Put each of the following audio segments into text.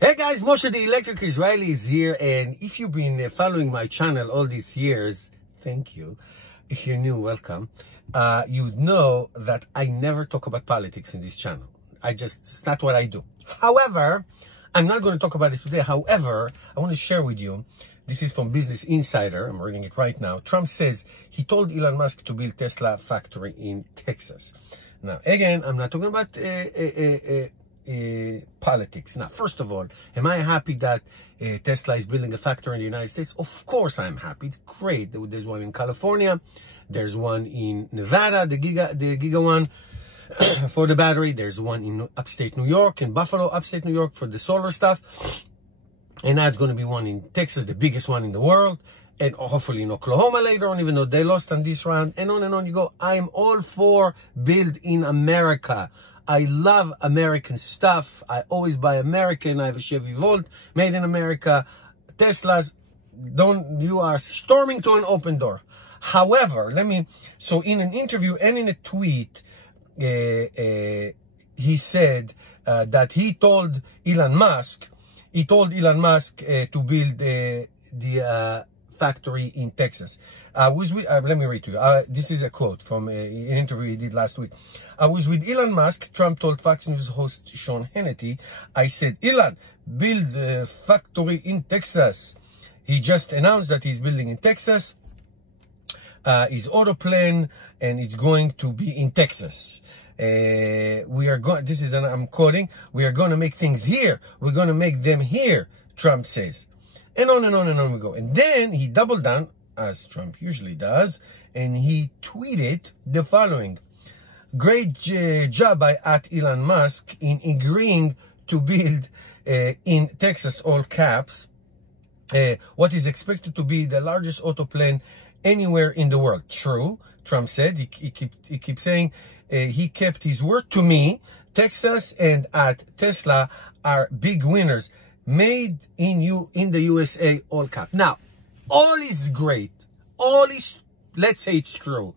Hey guys, Moshe the Electric Israeli is here, and if you've been following my channel all these years, thank you. If you're new, welcome. You'd know that I never talk about politics in this channel. It's not what I do. However, I'm not going to talk about it today. However, I want to share with you, this is from Business Insider, I'm reading it right now. Trump says he told Elon Musk to build Tesla factory in Texas. Now, again, I'm not talking about politics. Now, first of all, am I happy that Tesla is building a factory in the United States? Of course I'm happy. It's great. There's one in California. There's one in Nevada, the Giga one for the battery. There's one in upstate New York, in Buffalo, upstate New York for the solar stuff. And now it's going to be one in Texas, the biggest one in the world. And hopefully in Oklahoma later on, even though they lost on this round. And on you go. I'm all for build in America. I love American stuff. I always buy American. I have a Chevy Volt made in America. Teslas, you are storming to an open door. However, so in an interview and in a tweet, he said that he told Elon Musk to build the factory in Texas. Let me read to you. This is a quote from an interview he did last week. I was with Elon Musk, Trump told Fox News host Sean Hannity. I said, Elon, build a factory in Texas. He just announced that he's building in Texas. His auto plane, and it's going to be in Texas. I'm quoting, we are going to make things here. We're going to make them here, Trump says. And on we go. And then he doubled down, as Trump usually does, and he tweeted the following. Great job by Elon Musk in agreeing to build in Texas, all caps, what is expected to be the largest auto plane anywhere in the world. True, Trump said. He keeps saying he kept his word to me. Texas and at Tesla are big winners. Made in the USA, all cap. Now, all is great. Let's say it's true.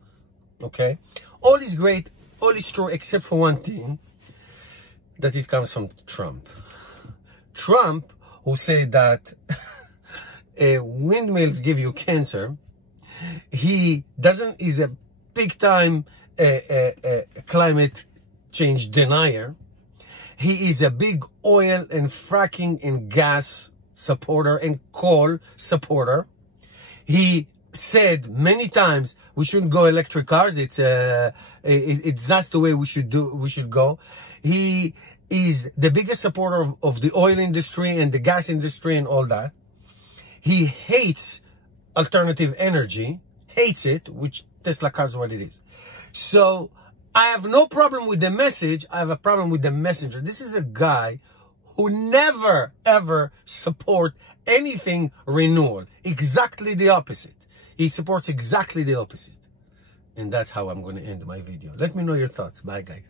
Okay? All is great. All is true except for one thing. That it comes from Trump. Trump, who said that windmills give you cancer. He's a big time climate change denier. He is a big oil and fracking and gas supporter and coal supporter. He said many times we shouldn't go electric cars. It's not the way we should go. He is the biggest supporter of the oil industry and the gas industry and all that. He hates alternative energy, hates it, which Tesla cars what it is. So I have no problem with the message. I have a problem with the messenger. This is a guy who never, ever support anything renewal. Exactly the opposite. He supports exactly the opposite. And that's how I'm going to end my video. Let me know your thoughts. Bye, guys.